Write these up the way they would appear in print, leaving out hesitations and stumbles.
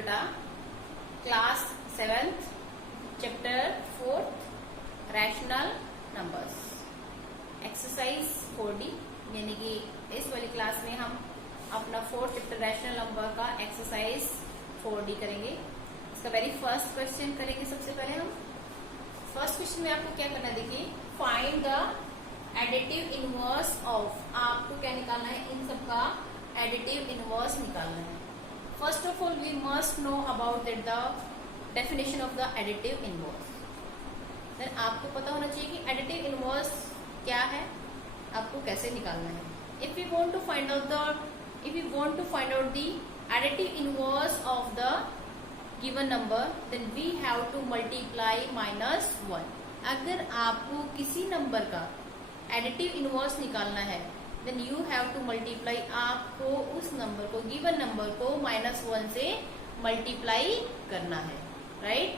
बेटा class 7th chapter 4th rational numbers exercise 4D, यानी कि इस वाली क्लास में हम अपना 4th चैप्टर रैशनल नंबर का एक्सरसाइज 4D करेंगे। इसका वेरी फर्स्ट क्वेश्चन करेंगे। सबसे पहले हम फर्स्ट क्वेश्चन में आपको क्या करना है, देखिए find the additive inverse of, आपको क्या निकालना है, इन सब का एडिटिव इनवर्स निकालना है। First of all we must know about that the definition of the additive inverse. Then आपको पता होना चाहिए कि एडिटिव इनवर्स क्या है, आपको कैसे निकालना है। If you want to find out the additive inverse of the given number, then we have to multiply -1। अगर आपको किसी नंबर का एडिटिव इनवर्स निकालना है, then you have to multiply, आपको उस नंबर को, गिवन नंबर को -1 से मल्टीप्लाई करना है, राइट।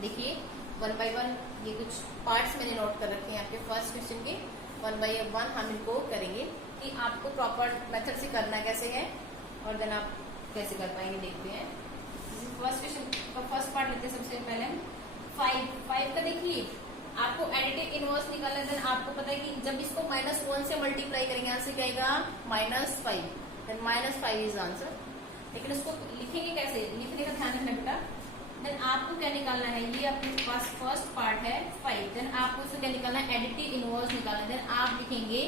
देखिए 1 by 1 ये कुछ पार्ट्स मैंने नोट कर रखे हैं आपके फर्स्ट क्वेश्चन के। 1 by 1 हम इनको करेंगे कि आपको प्रॉपर मेथड से करना कैसे है और देन आप कैसे कर पाएंगे, देखते हैं। फर्स्ट क्वेश्चन का फर्स्ट पार्ट लेते हैं। सबसे पहले 5 का देखिए आपको एडिटिव इनवर्स निकालना है। देन आपको पता है कि जब इसको -1 से मल्टीप्लाई करेंगे, आंसर क्या आएगा -5, देन -5 इज आंसर। लेकिन उसको लिखेंगे कैसे, लिखने का ध्यान रखना बेटा। देन आपको क्या निकालना है, ये आपके पास फर्स्ट पार्ट है 5, देन आपको उसको क्या निकालना है, एडिटिव इनवर्स निकालना है। देन आप लिखेंगे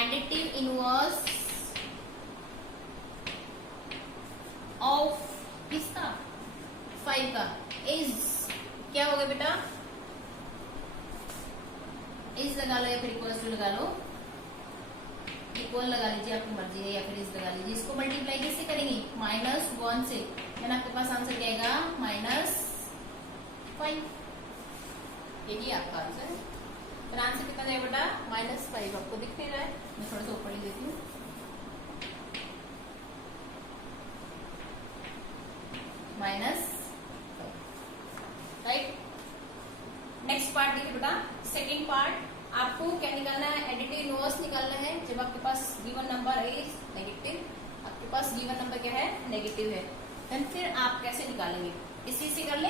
एडिटिव इनवर्स ऑफ किसका, 5 का, इज क्या होगा बेटा, इज लगा लो या फिर इक्वल टू लगा लो, इक्वल लगा लीजिए, आपकी मर्जी है, या फिर इज लगा लीजिए। इसको मल्टीप्लाई किससे करेंगे, -1 से, देन आपके पास आंसर क्या आएगा -5। यही आपका आंसर है। तो आंसर कितना जाएगा बेटा -5। आपको दिख नहीं रहा है, मैं थोड़ा सा ऊपर ही देती हूँ। -5, राइट। नेक्स्ट पार्ट देखिए बेटा, सेकेंड पार्ट आपको क्या निकालना है, एडिटिव इनवर्स निकालना है। जब आपके पास गिवन नंबर इज नेगेटिव, आपके पास गिवन नंबर क्या है, नेगेटिव है, देन फिर आप कैसे निकालेंगे, इसी से कर ले।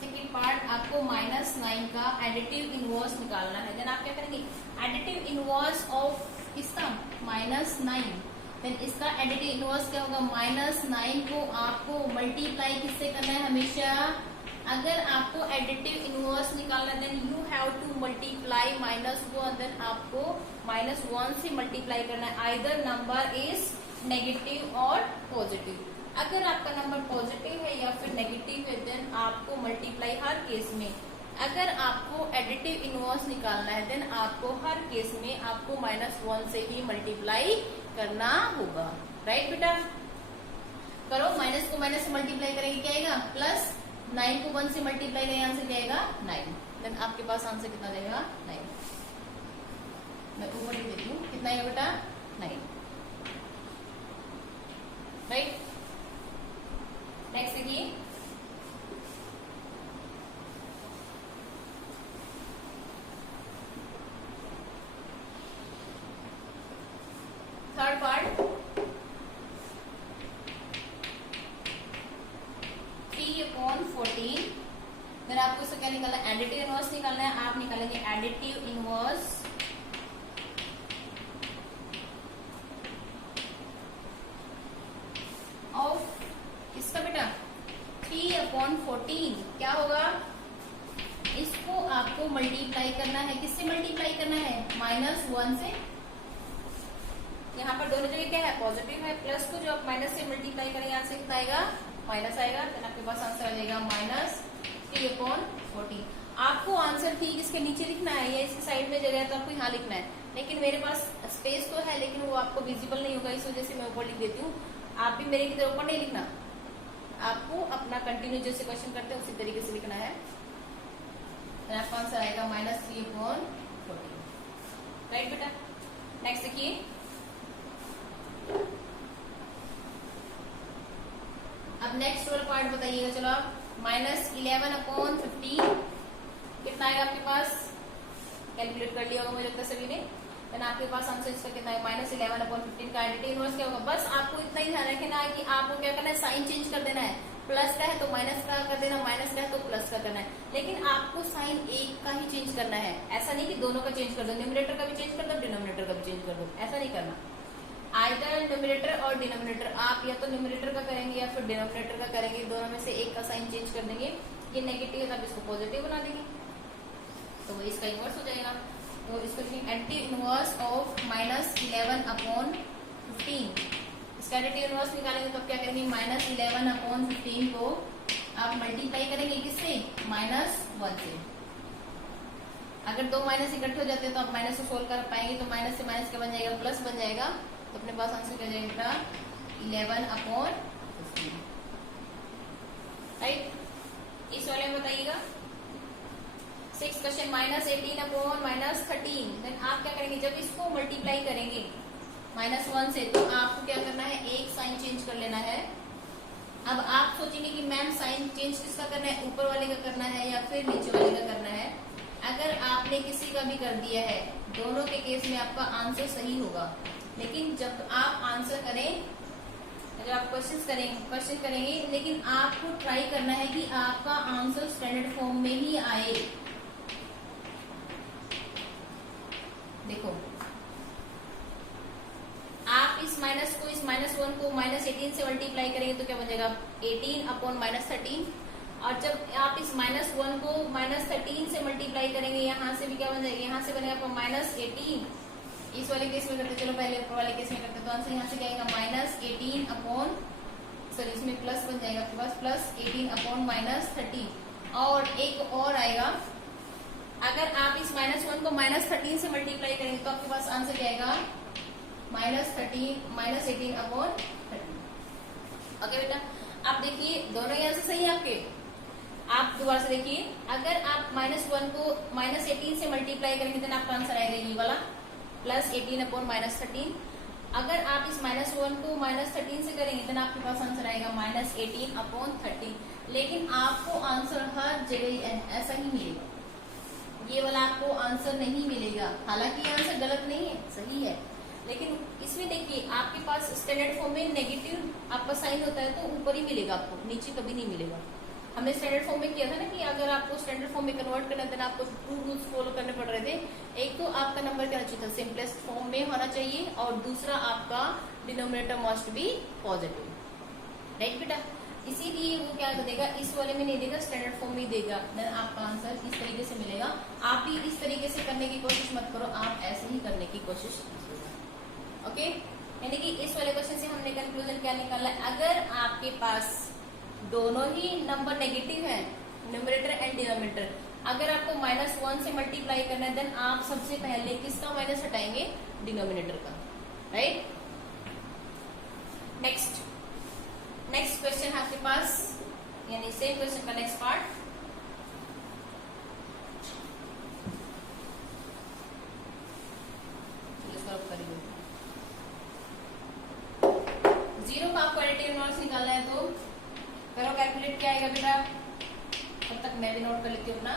सेकेंड पार्ट आपको -9 का एडिटिव इनवर्स निकालना है। देन आप क्या करेंगे, एडिटिव इनवर्स ऑफ इसका -9, देन इसका एडिटिव इनवर्स क्या होगा, -9 को आपको मल्टीप्लाई किससे करना है हमेशा। अगर आपको एडिटिव इनवर्स निकालना है, then you have to multiply -1, then आपको -1 से मल्टीप्लाई करना है। आइदर नंबर इज नेगेटिव और पॉजिटिव। अगर आपका नंबर पॉजिटिव है या फिर नेगेटिव है, देन आपको मल्टीप्लाई हर केस में, अगर आपको एडिटिव इनवर्स निकालना है, देन आपको हर केस में आपको -1 से ही मल्टीप्लाई करना होगा, राइट बेटा। करो, माइनस को माइनस से मल्टीप्लाई करेंगे क्या आएगा, +9 को 1 से मल्टीप्लाई करेंगे, आंसर क्या आएगा 9। देन आपके पास आंसर कितना जाएगा 9। मैं ऊपर ही देती हूँ, कितना आएगा बेटा 9, राइट। नेक्स्ट देखिए थर्ड पार्ट 3/14। देन आपको इसको क्या निकालना है, एडिटिव इनवर्स निकालना है। आप निकालेंगे एडिटिव इनवर्स ऑफ इसका बेटा 3/14 क्या होगा, इसको आपको मल्टीप्लाई करना है, किससे मल्टीप्लाई करना है, -1 से। यहाँ पर दोनों जगह क्या है, पॉजिटिव है, प्लस को जो आप माइनस से मल्टीप्लाई करेंगे, आंसर कितना आएगा माइनस आएगा। देन आपके पास आंसर आ जाएगा -3/14। आपको आंसर ठीक इसके नीचे लिखना है या इसके साइड में जगह है तो आपको यहाँ लिखना है, लेकिन मेरे पास स्पेस तो है लेकिन वो आपको विजिबल नहीं होगा, इस वजह से मैं ऊपर लिख देती हूँ। आप भी मेरे की तरह ऊपर नहीं लिखना, आपको अपना कंटिन्यू जैसे क्वेश्चन करते हैं उसी तरीके से लिखना है। तो आपका आंसर आएगा -3/14, राइट बेटा। नेक्स्ट देखिए अब नेक्स्ट वाला पार्ट बताइएगा। चलो आप -11/15 कितना आएगा आपके पास कैलकुलेट कर लिया होगा मुझे लगता है सभी ने। देन आपके पास आंसर इसका कितना है, -11/15 का आइडेंटिटी इनवर्स क्या होगा। बस आपको इतना ही ध्यान रखना है कि आपको क्या करना है, साइन चेंज कर देना है। प्लस का है तो माइनस का कर देना, माइनस का है तो प्लस का करना है, लेकिन आपको साइन एक का ही चेंज करना है। ऐसा नहीं कि दोनों का चेंज कर दो, न्यूमरेटर का भी चेंज कर दो, डिनोमिनेटर का भी चेंज कर दो, ऐसा नहीं करना। आइदर न्यूमरेटर और डिनोमिनेटर, आप या तो न्यूमरेटर का करेंगे या फिर डिनोमिनेटर का करेंगे, दोनों में से एक का साइन चेंज कर देंगे। ये नेगेटिव है तब इसको पॉजिटिव बना देंगे, तो वही इसका इनवर्स हो जाएगा। तो इसको एंटी इनवर्स ऑफ -11/15, इसका एंटी इनवर्स निकालेंगे तब क्या करेंगे, -11/15 को आप मल्टीप्लाई करेंगे किससे, -1 से। अगर दो माइनस इकट्ठे हो जाते हैं तो आप माइनस से सोल्व कर पाएंगे, तो माइनस से माइनस क्या बन जाएगा, प्लस बन जाएगा। तो अपने पास आंसर क्या जाएगा, 11/15, राइट। इस वाले में बताइएगा 6 क्वेश्चन, -18/-13। देन आप क्या करेंगे, जब इसको मल्टीप्लाई करेंगे -1 से, तो आपको क्या करना है, एक साइन चेंज कर लेना है। अब आप सोचेंगे कि मैम साइन चेंज किसका करना है, ऊपर वाले का करना है या फिर नीचे वाले का करना है। अगर आपने किसी का भी कर दिया है, दोनों के केस में आपका आंसर सही होगा। लेकिन जब आप आंसर करें, जब आप क्वेश्चन करेंगे, लेकिन आपको ट्राई करना है कि आपका आंसर स्टैंडर्ड फॉर्म में ही आए। देखो, आप इस माइनस को, इस -1 को -18 से मल्टीप्लाई करेंगे तो क्या बन जाएगा, 18/-13। और जब आप इस -1 को -13 से मल्टीप्लाई करेंगे, यहाँ से भी क्या बन जाएगा, यहाँ से बनेगा आपका -18। इस वाले केस में करते, चलो पहले ऊपर वाले केस में करते, तो आंसर यहाँ से क्या आएगा, -18 सॉरी इसमें प्लस बन जाएगा आपके पास, +18/-13। और एक और आएगा, अगर आप इस -1 को -13 से मल्टीप्लाई करेंगे तो आपके पास आंसर क्या आएगा, -18/13। ओके बेटा, आप देखिए दोनों ही आंसर सही है आपके। आप दोबारा से देखिए, अगर आप -1 को -18 से मल्टीप्लाई करेंगे तो आपका आंसर आएगा ये वाला, +18/-13। अगर आप इस -1 को -13 से करेंगे तो आपके पास आंसर आएगा -18/13। लेकिन आपको आंसर हर जगह ऐसा ही मिलेगा, ये वाला आपको आंसर नहीं मिलेगा। हालांकि आंसर गलत नहीं है, सही है, लेकिन इसमें देखिए आपके पास स्टैंडर्ड फॉर्म में नेगेटिव आपका साइन होता है तो ऊपर ही मिलेगा आपको, नीचे कभी नहीं मिलेगा। हमने स्टैंडर्ड फॉर्म में किया था ना कि अगर आपको स्टैंडर्ड फॉर्म में कन्वर्ट करना था, आपको 2 रूल्स फॉलो करने पड़ रहे थे। एक तो आपका नंबर क्या चाहिए था, सिंपलेस्ट फॉर्म में होना चाहिए, और दूसरा आपका denominator must be positive, right बेटा। इसीलिए वो क्या देगा, इस वाले में नहीं देगा, स्टैंडर्ड फॉर्म में देगा। देन आपका आंसर इस तरीके से मिलेगा। आप भी इस तरीके से करने की कोशिश मत करो, आप ऐसे ही करने की कोशिश कीजिएगा। ओके, यानी कि इस वाले क्वेश्चन से हमने कंक्लूजन क्या निकाला है, अगर आपके पास दोनों ही नंबर नेगेटिव है, न्यूमरेटर एंड डिनोमिनेटर, अगर आपको -1 से मल्टीप्लाई करना है, देन आप सबसे पहले किसका माइनस हटाएंगे, डिनोमिनेटर का, राइट। नेक्स्ट क्वेश्चन आपके पास, यानी सेम क्वेश्चन का नेक्स्ट पार्ट। जीरो का आपको एडिटिव इनवर्स निकालना है, तो करो कैलकुलेट, क्या आएगा बेटा। तब तक मैं भी नोट कर लेती हूँ अपना,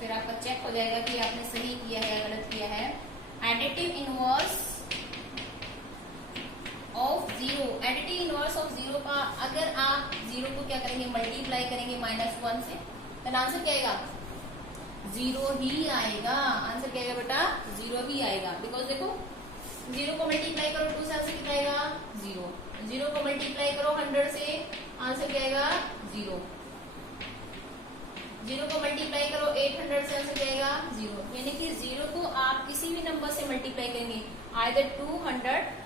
फिर आपका चेक हो जाएगा कि आपने सही किया है या गलत किया है। Additive inverse of zero, additive inverse of zero का अगर आप जीरो को क्या करेंगे, मल्टीप्लाई करेंगे -1 से, तो आंसर क्या आएगा, 0 ही आएगा। आंसर क्या आएगा बेटा, 0 ही आएगा। बिकॉज देखो, 0 को मल्टीप्लाई करो 2 से, आंसर कितना आएगा, 0। 0 को मल्टीप्लाई करो 100 से, आंसर क्या आएगा, 0। 0 को मल्टीप्लाई करो 800 से, आंसर क्या आएगा, 0। यानी कि 0 को आप किसी भी नंबर से मल्टीप्लाई करेंगे, आइदर 200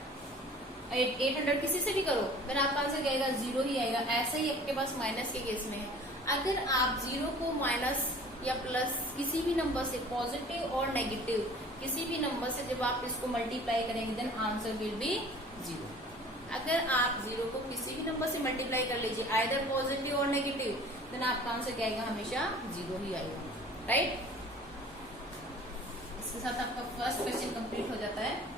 800 किसी से भी करो, फिर आपका आंसर क्या आएगा, 0 ही आएगा। ऐसे ही आपके पास माइनस के केस में है, अगर आप 0 को माइनस या प्लस किसी भी नंबर से, पॉजिटिव और नेगेटिव किसी भी नंबर से जब आप इसको मल्टीप्लाई करेंगे, देन आंसर विल बी 0। अगर आप 0 को किसी भी नंबर से मल्टीप्लाई कर लीजिए, आइदर पॉजिटिव और नेगेटिव, देन आपका आंसर क्या आएगा, हमेशा 0 ही आएगा, राइट। इसके साथ आपका फर्स्ट क्वेश्चन कंप्लीट हो जाता है।